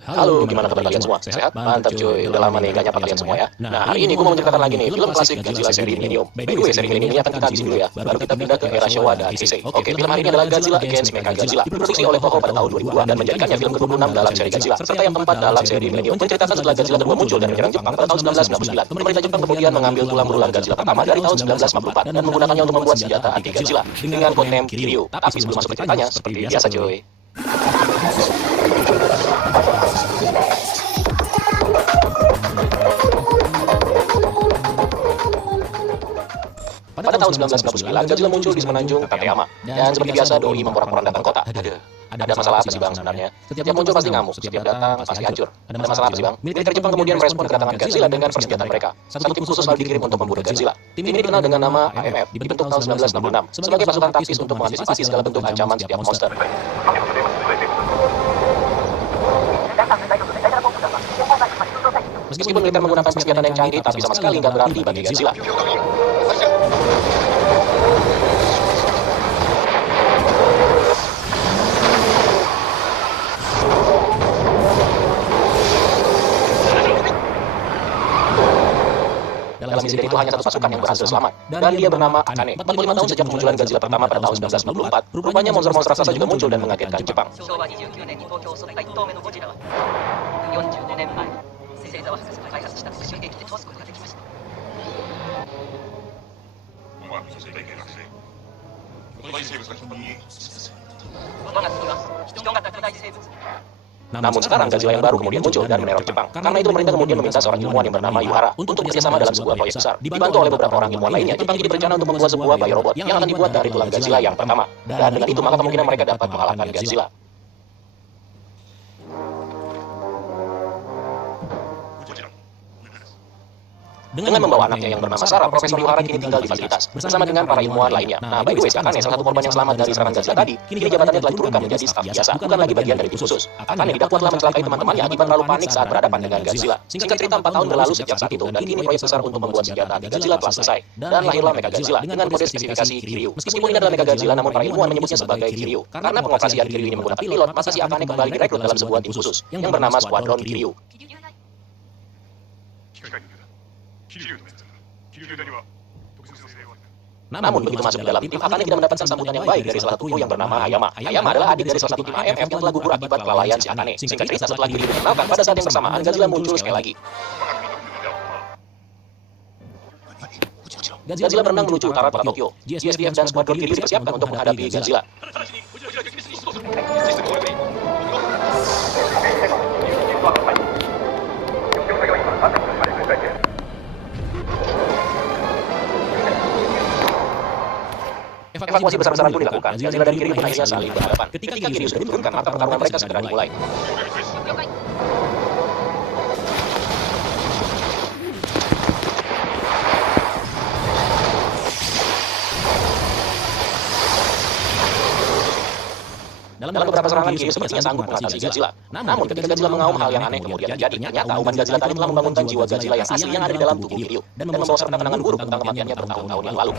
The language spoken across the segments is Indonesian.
Halo, gimana kabar kalian semua? Sehat? Mantap cuy, udah lama nih gak nyapa kalian semua ya. Nah, hari ini gue mau menceritakan lagi nih film klasik Godzilla seri Millennium. By the way, seri Millennium ini akan kita habisin dulu ya, baru kita pindah ke era Showa dan Heisei. Oke, film hari ini adalah Godzilla Against Mechagodzilla, diproduksi oleh Toho pada tahun 2002 dan menjadikannya film ke-26 dalam seri Godzilla, serta yang keempat dalam seri Millennium. Menceritakan setelah Godzilla kedua muncul dari menyerang Jepang pada tahun 1999, pemerintah Jepang kemudian mengambil tulang belulang Godzilla pertama dari tahun 1954 dan menggunakannya untuk membuat senjata anti Godzilla dengan codename Kiryu. Tapi sebelum masuk ke ceritanya, seperti biasa cuy. Pada tahun 1999, Godzilla muncul di semenanjung Tateyama. Dan seperti biasa, Doi memporak-porandakan kota. Ada masalah apa sih bang sebenarnya? Setiap muncul pasti ngamuk, setiap datang pasti hancur. Ada masalah apa sih bang? Militer Jepang kemudian merespon kedatangan Godzilla dengan persenjataan mereka. Satu tim khusus lalu dikirim untuk memburu Godzilla. Tim ini dikenal dengan nama AMF, dibentuk tahun 1966 sebagai pasukan taktis untuk mengantisipasi segala bentuk ancaman setiap monster. Meskipun militer menggunakan senjata yang canggih, tapi sama sekali nggak berarti bagi Godzilla. Dalam insiden itu hanya satu pasukan yang berhasil selamat, dan dia bernama Akane. 45 tahun sejak kemunculan Godzilla pertama pada tahun 1994, rupanya monster-monster raksasa juga muncul dan mengagetkan Jepang. Namun sekarang Godzilla yang baru kemudian muncul dan meneror Jepang. Karena itu pemerintah kemudian meminta seorang ilmuwan yang bernama Yuhara untuk bekerjasama dalam sebuah proyek besar. Dibantu oleh beberapa orang ilmuwan lainnya, Jepang ini berencana untuk membuat sebuah biorobot yang akan dibuat dari tulang Godzilla yang pertama. Dan dengan itu maka kemungkinan mereka dapat mengalahkan Godzilla. Dengan membawa anaknya yang bernama Sarah, Profesor Yuhara kini tinggal di fasilitas bersama dengan para ilmuwan lainnya. Nah, by the way, Akane, salah satu korban yang selamat dari serangan Godzilla tadi, kini jabatannya telah diturunkan menjadi staf biasa, bukan lagi bagian dari tim khusus. Akane didakwa telah mencelakai teman-temannya akibat terlalu panik saat berhadapan dengan Godzilla. Singkat cerita, 4 tahun berlalu sejak saat itu, dan kini proyek besar untuk membuat senjata anti Godzilla telah selesai. Dan lahirlah Mechagodzilla dengan kode spesifikasi Kiryu. Meskipun ini adalah Mechagodzilla, namun para ilmuwan menyebutnya sebagai Kiryu. Karena pengoperasian Kiryu ini menggunakan pilot, maka si Akane kembali direkrut dalam sebuah tim khusus yang bernama Squadron Kiryu. Namun begitu masuk ke dalam tim, Akane tidak mendapatkan sambutan yang baik dari salah satu kru yang bernama Hayama. Hayama adalah adik dari salah satu tim AMF yang telah gugur akibat kelalaian si Akane. Singkat cerita, setelah Kiryu dikenalkan, pada saat yang bersamaan Godzilla muncul sekali lagi. Godzilla berenang menuju utara kota Tokyo. GSDF dan Squadron Kiryu dipersiapkan untuk menghadapi Godzilla. Evakuasi besar-besaran pun dilakukan. Godzilla dan Kiryu pun akhirnya saling berhadapan. Ketika Kiryu sudah diturunkan, maka pertarungan mereka segera dimulai. Dalam beberapa serangan Kiryu sepertinya sanggup mengatasi Godzilla. Namun ketika Godzilla mengaum, hal yang aneh kemudian terjadi. Ternyata uban Godzilla tadi telah membangunkan jiwa Godzilla yang asli yang ada di dalam tubuh Kiryu dan membawa serta kenangan buruk tentang kematiannya bertahun-tahun yang lalu.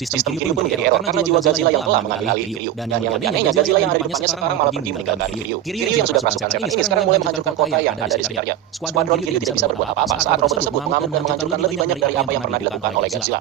Sistem Kiryu pun menjadi error karena jiwa Godzilla yang telah mengambil alih Kiryu. Dan yang lebih anehnya, Godzilla yang ada di depannya sekarang malah pergi meninggalkan Kiryu. Kiryu yang sudah kerasukan setan ini sekarang mulai menghancurkan kota yang ada di sekitarnya. Squadron Kiryu tidak bisa berbuat apa-apa saat robot tersebut mengamuk dan menghancurkan lebih banyak dari apa yang pernah dilakukan oleh Godzilla.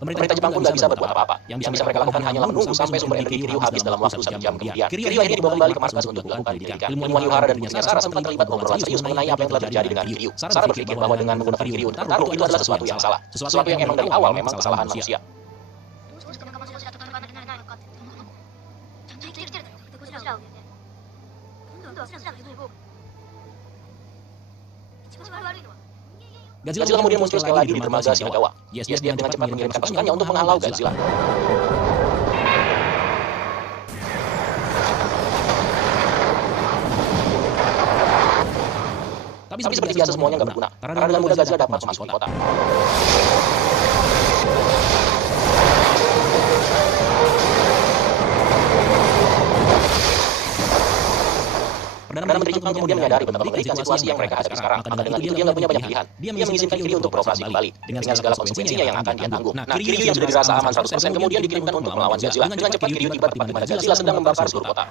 Pemerintah Jepang pun tidak bisa berbuat apa-apa. Yang bisa mereka lakukan hanyalah menunggu sampai sumber energi Kiryu habis dalam waktu 1 jam kemudian. Kiryu akhirnya dibawa kembali ke markas untuk dilakukan pendidikan. Ilmuwan Yuhara dan putrinya Sarah sempat terlibat obrolan serius mengenai apa yang telah terjadi dengan Kiryu. Sarah berpikir bahwa dengan menggunakan Kiryu untuk bertarung itu adalah sesuatu yang salah. Sesuatu yang emang dari awal memang kesalahan manusia. Godzilla kemudian muncul sekali lagi di dermaga Shinagawa. GSDF dengan cepat mengirimkan pasukannya untuk menghalau Godzilla. Tapi seperti biasa semuanya nggak berguna, karena dengan mudah Godzilla dapat memasuki kota. Perdana Menteri Jepang kemudian menyadari betapa mengerikan situasi yang mereka hadapi sekarang. Maka dengan itu dia nggak punya banyak pilihan. Dia mengizinkan Kiryu untuk beroperasi kembali dengan segala konsekuensinya yang akan dia tanggung. Nah, Kiryu yang sudah dirasa aman 100% kemudian dikirimkan untuk melawan Godzilla. Dengan cepat Kiryu tiba tepat di mana Godzilla sedang membakar seluruh kota.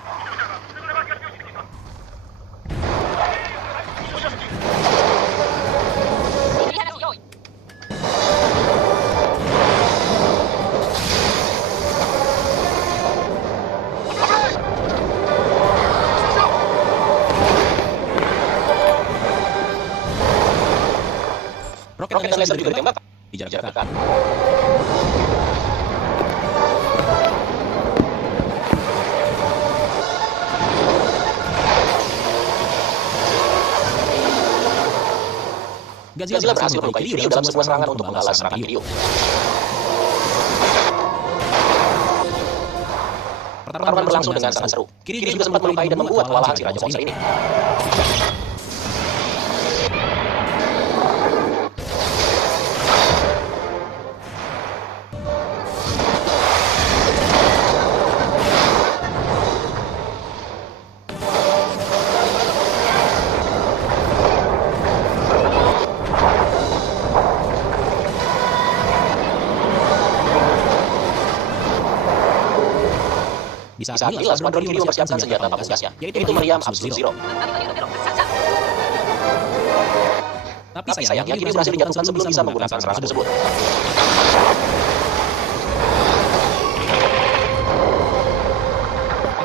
Roket dan laser juga ditembakkan di jarak dekat. Godzilla berhasil melukai Kiryu dalam sebuah serangan untuk membalas serangan Kiryu. Pertarungan berlangsung dengan sangat seru. Kiryu juga sempat melukai dan membuat kewalahan si Raja Monster ini. Di saat inilah skuadron Kiryu mempersiapkan senjata pamungkasnya, yaitu meriam Absolute Zero. Tapi sayangnya Kiryu berhasil dijatuhkan sebelum bisa menggunakan serangan tersebut.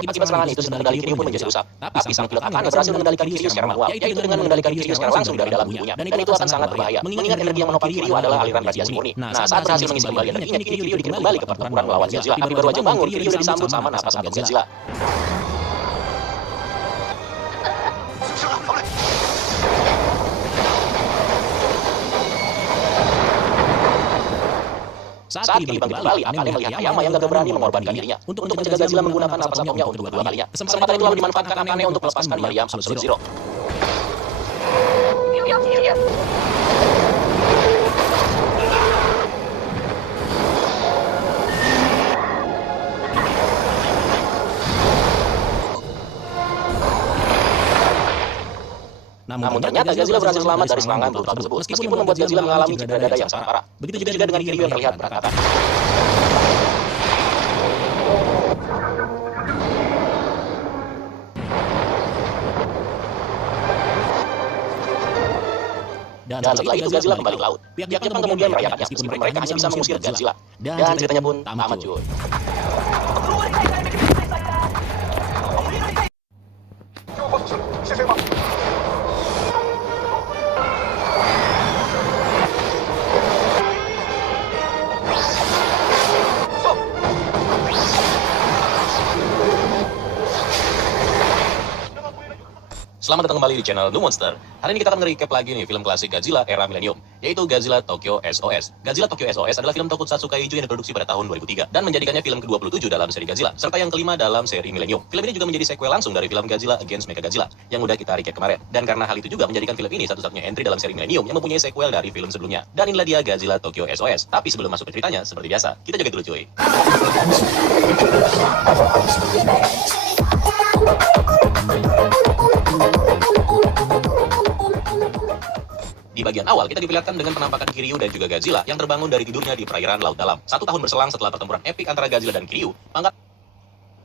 Akibat serangan itu, sistem kendali Kiryu pun menjadi rusak. Tapi sang pilot akan berhasil mengendalikan Kiryu secara manual, yaitu dengan mengendalikan Kiryu secara langsung dari dalam tubuhnya. Dan itu akan sangat berbahaya, mengingat energi yang menopang Kiryu adalah aliran radiasi murni. Nah, saat berhasil mengisi kembali energinya, Kiryu dikirim kembali ke pertempuran melawan Godzilla. Tapi baru aja bangun, Kiryu sudah disambut sama napas atom Godzilla. Saat Kiryu bangkit kembali, Akane melihat Hayama yang gagah berani mengorbankan dirinya untuk mencegah Godzilla menggunakan napas atomnya untuk kedua kalinya. Kesempatan itu lalu dimanfaatkan Akane untuk melepaskan meriam Absolute Zero. Namun ternyata Godzilla berhasil selamat dari serangan brutal tersebut, meskipun membuat Godzilla mengalami cedera dada yang sangat parah. Begitu juga dengan Kiryu yang terlihat berantakan. Dan setelah itu Godzilla kembali ke laut. Pihak Jepang kemudian merayakannya meskipun mereka hanya bisa mengusir Godzilla. Dan ceritanya pun tamat cuy. Selamat datang kembali di channel New Monster. Hari ini kita akan nge-recap lagi nih film klasik Godzilla era Millennium, yaitu Godzilla Tokyo SOS. Godzilla Tokyo SOS adalah film tokusatsu kaiju yang diproduksi pada tahun 2003 dan menjadikannya film ke-27 dalam seri Godzilla, serta yang kelima dalam seri Millennium. Film ini juga menjadi sequel langsung dari film Godzilla Against Mechagodzilla yang udah kita recap kemarin. Dan karena hal itu juga menjadikan film ini satu-satunya entry dalam seri Millennium yang mempunyai sequel dari film sebelumnya. Dan inilah dia Godzilla Tokyo SOS. Tapi sebelum masuk ke ceritanya, seperti biasa, kita joget dulu cuy. Di bagian awal, kita diperlihatkan dengan penampakan Kiryu dan juga Godzilla yang terbangun dari tidurnya di perairan laut dalam. 1 tahun berselang setelah pertempuran epik antara Godzilla dan Kiryu, pangkat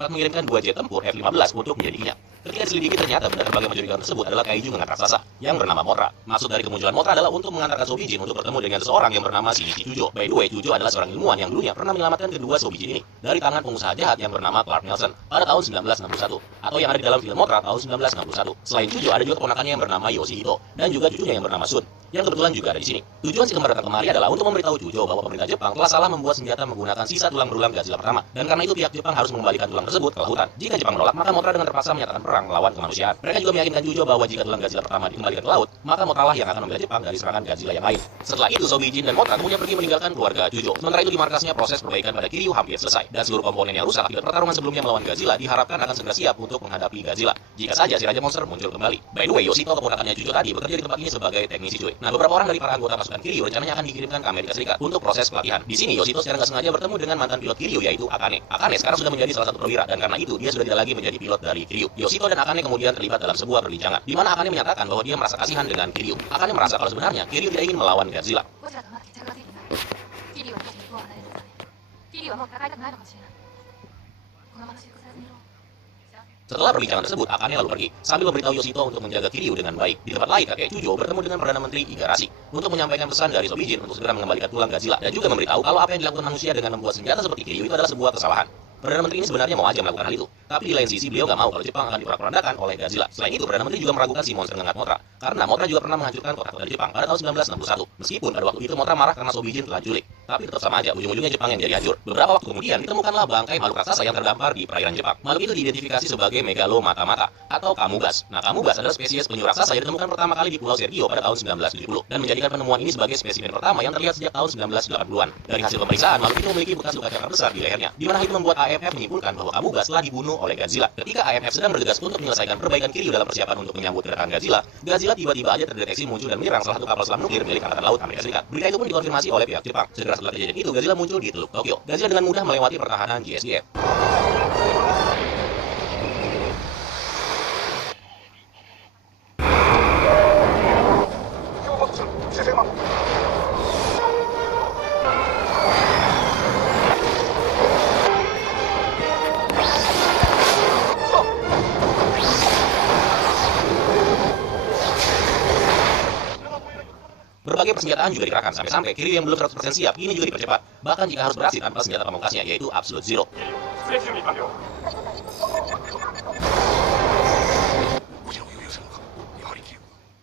mengirimkan 2 jet tempur F-15 untuk menyelidikinya. Ketika diselidiki, ternyata benar bagian mencurigakan tersebut adalah kaiju dengan raksasa yang bernama Mothra. Maksud dari kemunculan Mothra adalah untuk mengantarkan Soubijin untuk bertemu dengan seseorang yang bernama Shinichi Chujo. By the way, Chujo adalah seorang ilmuwan yang dulunya pernah menyelamatkan kedua Soubijin ini dari tangan pengusaha jahat yang bernama Clark Nelson pada tahun 1961, atau yang ada di dalam film Mothra tahun 1961. Selain Chujo, ada juga keponakannya yang bernama Yoshihito dan juga cucunya yang bernama Sun, yang kebetulan juga ada di sini. Tujuan si kembar datang kemari adalah untuk memberitahu Chujo bahwa pemerintah Jepang telah salah membuat senjata menggunakan sisa tulang berulang Godzilla pertama, dan karena itu pihak Jepang harus mengembalikan tulang tersebut ke lautan. Jika Jepang menolak, maka Mothra dengan terpaksa menyatakan perang perang melawan kemanusiaan. Mereka juga meyakinkan Jujo bahwa jika tulang Godzilla pertama dikembalikan ke laut, maka Mothra lah yang akan membela Jepang dari serangan Godzilla yang lain. Setelah itu, Sobijin dan Mothra kemudian pergi meninggalkan keluarga Jujo. Sementara itu di markasnya proses perbaikan pada Kiryu hampir selesai, dan seluruh komponen yang rusak akibat pertarungan sebelumnya melawan Godzilla diharapkan akan segera siap untuk menghadapi Godzilla jika saja si Raja Monster muncul kembali. By the way, Yoshito keponakannya Jujo tadi bekerja di tempat ini sebagai teknisi cuy. Nah, beberapa orang dari para anggota pasukan Kiryu rencananya akan dikirimkan ke Amerika Serikat untuk proses pelatihan. Di sini Yoshito secara nggak sengaja bertemu dengan mantan pilot Kiryu yaitu Akane. Akane sekarang sudah menjadi salah satu perwira dan karena itu dia sudah tidak lagi menjadi pilot dari Kiryu. Yoshito dan Akane kemudian terlibat dalam sebuah perbincangan di mana Akane menyatakan bahwa dia merasa kasihan dengan Kiryu. Akane merasa kalau sebenarnya Kiryu tidak ingin melawan Godzilla. Setelah perbincangan tersebut, Akane lalu pergi, sambil memberitahu Yoshito untuk menjaga Kiryu dengan baik. Di tempat lain, kakek Jujo bertemu dengan Perdana Menteri Igarashi untuk menyampaikan pesan dari Sobijin untuk segera mengembalikan tulang Godzilla dan juga memberitahu kalau apa yang dilakukan manusia dengan membuat senjata seperti Kiryu itu adalah sebuah kesalahan. Perdana Menteri ini sebenarnya mau aja melakukan hal itu, tapi di lain sisi beliau nggak mau kalau Jepang akan diporak-porandakan oleh Godzilla. Selain itu, Perdana Menteri juga meragukan si monster ngengat Mothra, karena Mothra juga pernah menghancurkan kota-kota di Jepang pada tahun 1961. Meskipun pada waktu itu Mothra marah karena Sobijin telah culik, tapi tetap sama aja, ujung-ujungnya Jepang yang jadi hancur. Beberapa waktu kemudian ditemukanlah bangkai makhluk raksasa yang terdampar di perairan Jepang. Makhluk itu diidentifikasi sebagai Megalo Mata-Mata atau Kamugas. Nah, Kamugas adalah spesies penyu raksasa yang ditemukan pertama kali di Pulau Sergio pada tahun 1970 dan menjadikan penemuan ini sebagai spesimen pertama yang terlihat sejak tahun 1980-an. Dari hasil pemeriksaan, makhluk itu memiliki bekas luka cakar besar di lehernya, di mana itu membuat AMF menyimpulkan bahwa Kamugas telah dibunuh oleh Godzilla. Ketika AMF sedang bergegas untuk menyelesaikan perbaikan Kiryu dalam persiapan untuk menyambut kedatangan Godzilla, Godzilla tiba-tiba aja terdeteksi muncul dan menyerang salah satu kapal selam nuklir milik Angkatan Laut Amerika Serikat. Berita itu pun dikonfirmasi oleh pihak Jepang. Segera setelah kejadian itu, Godzilla muncul di Teluk Tokyo. Godzilla dengan mudah melewati pertahanan JSDF. Berbagai persenjataan juga dikerahkan sampai-sampai Kiryu yang belum 100% siap ini juga dipercepat. Bahkan jika harus beraksi tanpa senjata pamungkasnya yaitu Absolute Zero.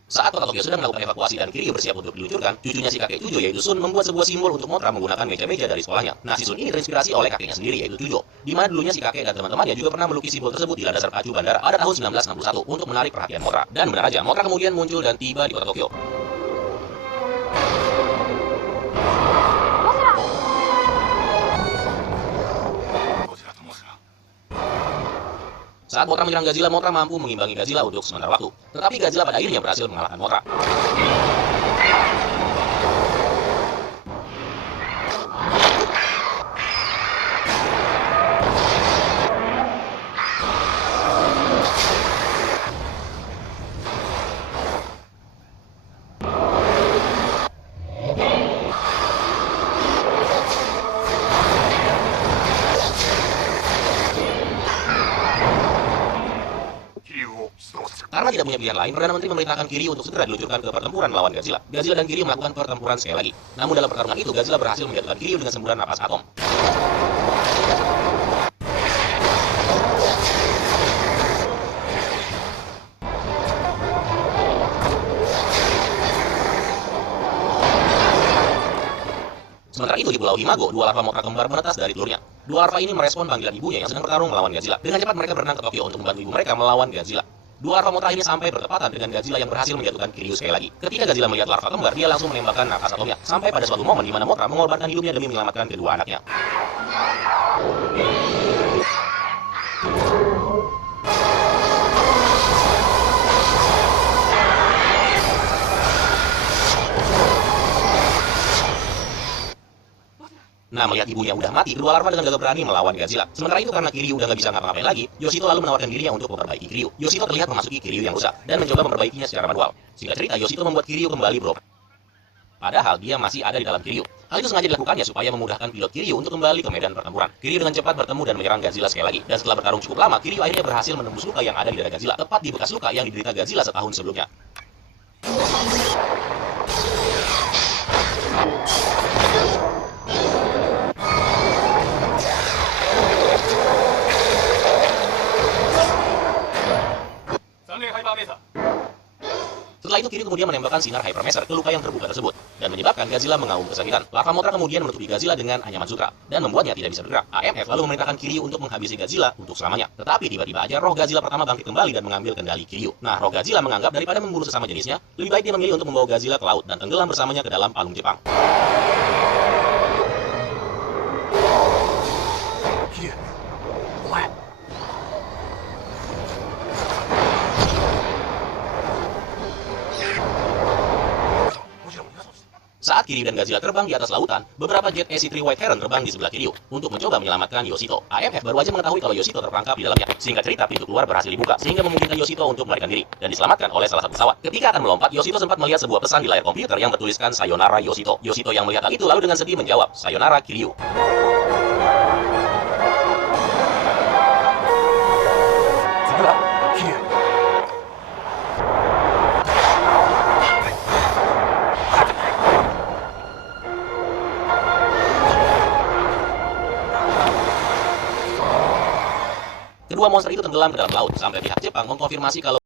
Saat kota Tokyo sedang melakukan evakuasi dan Kiryu bersiap untuk diluncurkan, cucunya si kakek Jujo yaitu Sun membuat sebuah simbol untuk Mothra menggunakan meja-meja dari sekolahnya. Nah, si Sun ini terinspirasi oleh kakeknya sendiri yaitu Jujo, di mana dulunya si kakek dan teman-temannya juga pernah melukis simbol tersebut di landasan pacu bandara pada tahun 1961 untuk menarik perhatian Mothra. Dan benar aja, Mothra kemudian muncul dan tiba di kota Tokyo. Saat Mothra menyerang Godzilla, Mothra mampu mengimbangi Godzilla untuk sementara waktu. Tetapi Godzilla pada akhirnya berhasil mengalahkan Mothra. Karena tidak punya pilihan lain, Perdana Menteri memerintahkan Kiryu untuk segera diluncurkan ke pertempuran melawan Godzilla. Godzilla dan Kiryu melakukan pertempuran sekali lagi. Namun dalam pertarungan itu, Godzilla berhasil menjatuhkan Kiryu dengan semburan napas atom. Sementara itu di Pulau Imago, dua larva Mothra kembar menetas dari telurnya. Dua larva ini merespon panggilan ibunya yang sedang bertarung melawan Godzilla. Dengan cepat mereka berenang ke Tokyo untuk membantu ibu mereka melawan Godzilla. Dua larva Mothra ini sampai bertepatan dengan Godzilla yang berhasil menjatuhkan Kiryu sekali lagi. Ketika Godzilla melihat larva kembar, dia langsung menembakkan napas atomnya. Sampai pada suatu momen di mana Mothra mengorbankan hidupnya demi menyelamatkan kedua anaknya. Nah, melihat ibunya udah mati, kedua larva dengan gagah berani melawan Godzilla. Sementara itu karena Kiryu udah nggak bisa ngapa-ngapain lagi, Yoshito lalu menawarkan dirinya untuk memperbaiki Kiryu. Yoshito terlihat memasuki Kiryu yang rusak dan mencoba memperbaikinya secara manual. Singkat cerita, Yoshito membuat Kiryu kembali beroperasi. Padahal dia masih ada di dalam Kiryu. Hal itu sengaja dilakukannya supaya memudahkan pilot Kiryu untuk kembali ke medan pertempuran. Kiryu dengan cepat bertemu dan menyerang Godzilla sekali lagi. Dan setelah bertarung cukup lama, Kiryu akhirnya berhasil menembus luka yang ada di dada Godzilla, tepat di bekas luka yang diderita Godzilla setahun sebelumnya. Setelah itu itu Kiryu kemudian menembakkan sinar Hypermeser ke luka yang terbuka tersebut dan menyebabkan Godzilla mengaum kesakitan. Larva Mothra kemudian menutupi Godzilla dengan anyaman sutra dan membuatnya tidak bisa bergerak. AMF lalu memerintahkan Kiryu untuk menghabisi Godzilla untuk selamanya. Tetapi tiba-tiba aja roh Godzilla pertama bangkit kembali dan mengambil kendali Kiryu. Nah, roh Godzilla menganggap daripada membunuh sesama jenisnya, lebih baik dia memilih untuk membawa Godzilla ke laut dan tenggelam bersamanya ke dalam palung Jepang. Saat Kiryu dan Godzilla terbang di atas lautan, beberapa jet SC-3 White Heron terbang di sebelah Kiryu untuk mencoba menyelamatkan Yoshito. AMF baru aja mengetahui kalau Yoshito terperangkap di dalamnya. Singkat cerita, pintu keluar berhasil dibuka, sehingga memungkinkan Yoshito untuk melarikan diri dan diselamatkan oleh salah satu pesawat. Ketika akan melompat, Yoshito sempat melihat sebuah pesan di layar komputer yang bertuliskan Sayonara Yoshito. Yoshito yang melihat hal itu lalu dengan sedih menjawab, Sayonara Kiryu. Kedua monster itu tenggelam ke dalam laut sampai pihak Jepang mengkonfirmasi kalau